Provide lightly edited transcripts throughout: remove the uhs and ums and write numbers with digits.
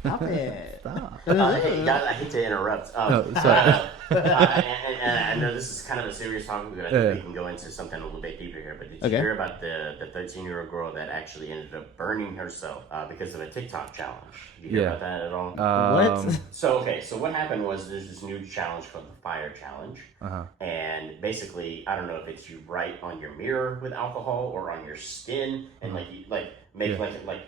Stop it. Stop. Hey, guys, I hate to interrupt. Sorry. And I know this is kind of a serious topic, but I think we can go into something a little bit deeper here. But did you hear about the 13-year-old girl that actually ended up burning herself because of a TikTok challenge? Did you hear about that at all? What? So what happened was there's this new challenge called the Fire Challenge. And basically, I don't know if it's you write on your mirror with alcohol or on your skin and make like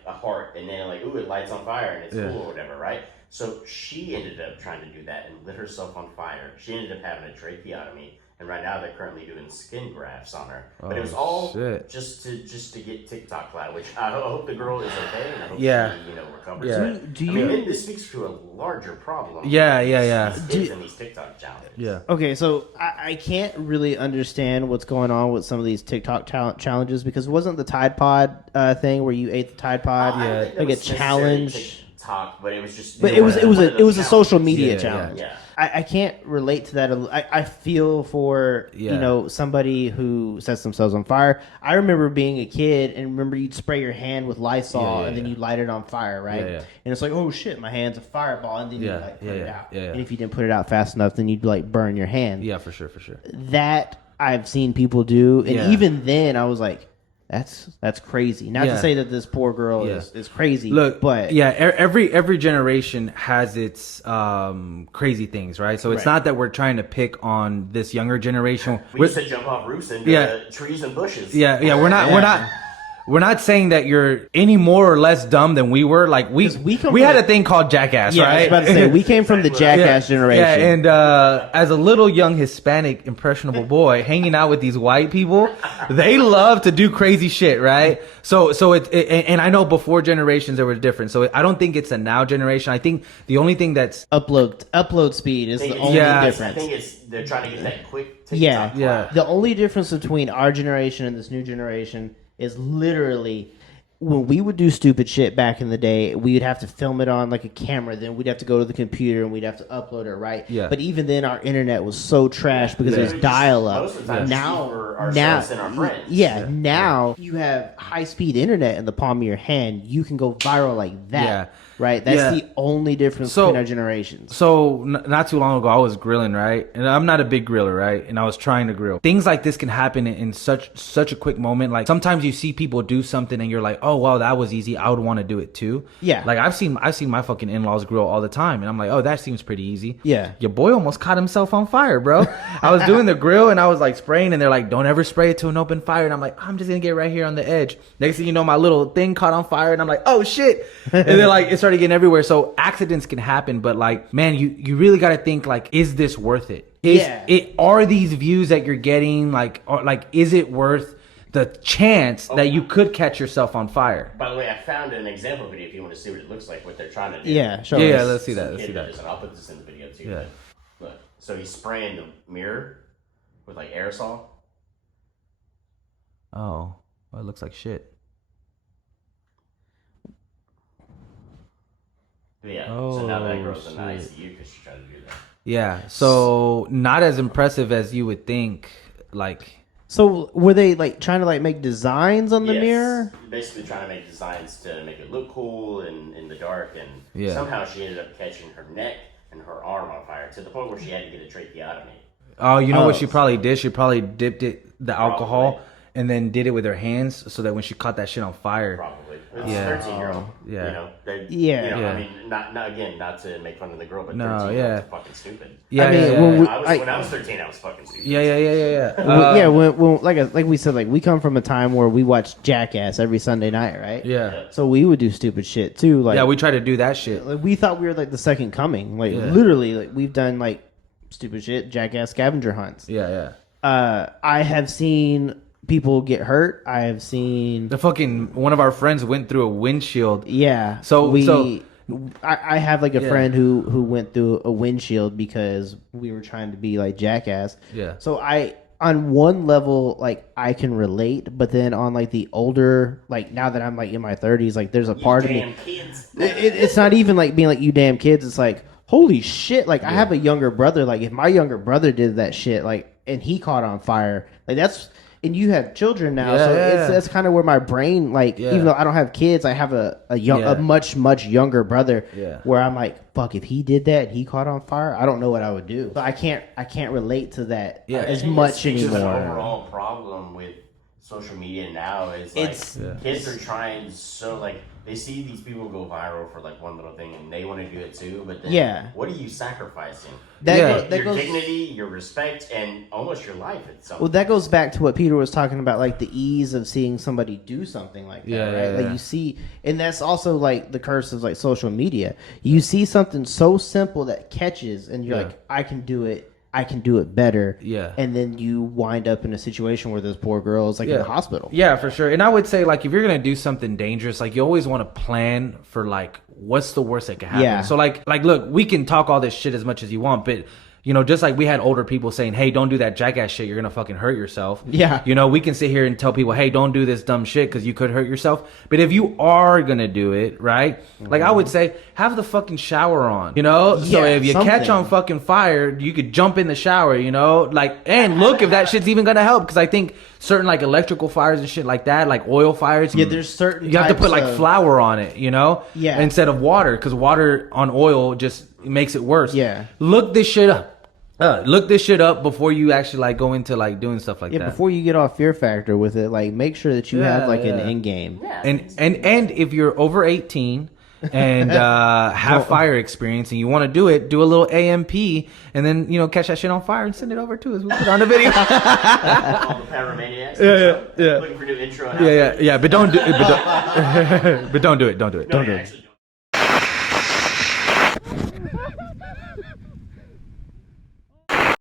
a heart, and then like, ooh, it lights on fire and it's cool or whatever, right? So she ended up trying to do that and lit herself on fire. She ended up having a tracheotomy, and right now they're currently doing skin grafts on her. But it was all just to get TikTok clout, which I hope the girl is okay, and I hope she recovers. Yeah. But this speaks to a larger problem. Yeah. In these TikTok challenges. Yeah. Okay, so I can't really understand what's going on with some of these TikTok challenges, because it wasn't the Tide Pod thing where you ate the Tide Pod, like a challenge. TikTok, but it was just. But it was a social media challenge. Yeah. I can't relate to that. I feel for somebody who sets themselves on fire. I remember being a kid and remember you'd spray your hand with Lysol and then you light it on fire, right? And it's like, oh shit, my hand's a fireball, and then you put it out. And if you didn't put it out fast enough, then you'd like burn your hand. Yeah, for sure. That I've seen people do, and even then I was like, that's crazy. Not to say that this poor girl is crazy. Look, but every generation has its crazy things, right? So it's not that we're trying to pick on this younger generation. We used to jump off roofs into trees and bushes. We're not saying that you're any more or less dumb than we were. Like we had a thing called Jackass, right? I was about to say, we came from the Jackass generation. Yeah, and as a little young Hispanic impressionable boy hanging out with these white people, they love to do crazy shit, right? So and I know before generations there was different. So I don't think it's a now generation. I think the only thing that's upload speed is the only difference. I think they're trying to get that quick TikTok. Yeah. The only difference between our generation and this new generation is literally when we would do stupid shit back in the day, we would have to film it on like a camera, then we'd have to go to the computer and we'd have to upload it, right? Yeah. But even then our internet was so trash because it was dial up. Now you have high speed internet in the palm of your hand. You can go viral like that. Yeah. Right? That's the only difference between our generations. So, not too long ago, I was grilling, right? And I'm not a big griller, right? And I was trying to grill. Things like this can happen in such a quick moment. Like, sometimes you see people do something and you're like, oh, wow, that was easy. I would want to do it too. Yeah. Like, I've seen my fucking in-laws grill all the time. And I'm like, oh, that seems pretty easy. Yeah. Your boy almost caught himself on fire, bro. I was doing the grill and I was like spraying and they're like, don't ever spray it to an open fire. And I'm like, I'm just going to get right here on the edge. Next thing you know, my little thing caught on fire and I'm like, oh, shit. And then like, it started getting everywhere. So accidents can happen, but like, man, you really got to think like, is this worth it? Are these views that you're getting is it worth the chance that you could catch yourself on fire? By the way, I found an example video if you want to see what it looks like, what they're trying to do. Yeah, sure. Yeah, let's see that. I'll put this in the video too. Yeah. Look, so he's spraying the mirror with like aerosol. Oh, well, it looks like shit. Yeah. So now that girl's in the ICU because she tried to do that. Yeah. So not as impressive as you would think. Like. So were they like trying to like make designs on the mirror? Basically trying to make designs to make it look cool and in the dark, and somehow she ended up catching her neck and her arm on fire to the point where she had to get a tracheotomy. Oh, you know what she probably did? She probably dipped the alcohol and then did it with her hands so that when she caught that shit on fire. Probably. It's a 13-year-old. Yeah. You know, I mean, not to make fun of the girl, but 13 year olds are fucking stupid. Yeah, when I was 13, I was fucking stupid. Yeah. When like we said, like we come from a time where we watched Jackass every Sunday night, right? Yeah. So we would do stupid shit too. Like we try to do that shit. Like, we thought we were like the second coming. Like literally, like we've done like stupid shit, Jackass scavenger hunts. Yeah. I have seen people get hurt. I have seen one of our friends went through a windshield. Yeah. I have like a friend who went through a windshield because we were trying to be like Jackass. Yeah. So on one level, like I can relate, but then on like the older, like now that I'm like in my 30s, like there's a part of me. It's not even like being like you damn kids. It's like holy shit. Like I have a younger brother. Like if my younger brother did that shit, like and he caught on fire, like that's. and you have children now, Yeah, so yeah. that's kind of where my brain, like, even though I don't have kids, I have a much younger brother. Yeah. Where I'm like, fuck, if he did that and he caught on fire, I don't know what I would do. So I can't relate to that as much anymore. It's an overall problem with social media now is like kids are trying so like they see these people go viral for like one little thing and they want to do it too, but then what are you sacrificing? Your dignity, your respect, and almost your life itself. Well, that goes back to what Peter was talking about, like the ease of seeing somebody do something like that, right? Like you see, and that's also like the curse of like social media. You see something so simple that catches, and you're like, I can do it. I can do it better. Yeah. And then you wind up in a situation where this poor girl is like in the hospital. Yeah, for sure. And I would say, like, if you're going to do something dangerous, like, you always want to plan for, like, what's the worst that could happen. Yeah. So, like, look, we can talk all this shit as much as you want, but, you know, just like we had older people saying, hey, don't do that Jackass shit, you're going to fucking hurt yourself. Yeah. You know, we can sit here and tell people, hey, don't do this dumb shit because you could hurt yourself. But if you are going to do it, right, like I would say, have the fucking shower on, you know? So if you catch on fucking fire, you could jump in the shower, you know? Like, and look if that shit's even going to help, because I think certain, like, electrical fires and shit like that, like oil fires. Yeah, there's certain you have to put, like, flour on it, you know? Yeah. Instead of water, because water on oil just makes it worse. Yeah. Look this shit up. Look this shit up before you actually like go into like doing stuff like that. Yeah, before you get off Fear Factor with it, like make sure that you have like an end game. Yeah. And if you're over 18 and have fire experience and you want to do a little AMP and then, you know, catch that shit on fire and send it over to us. We'll put it on the video. All the pyromaniacs. Yeah. Looking for new intro. And yeah. But don't do it. But don't do it. Don't do it. No, Don't do it. Actually,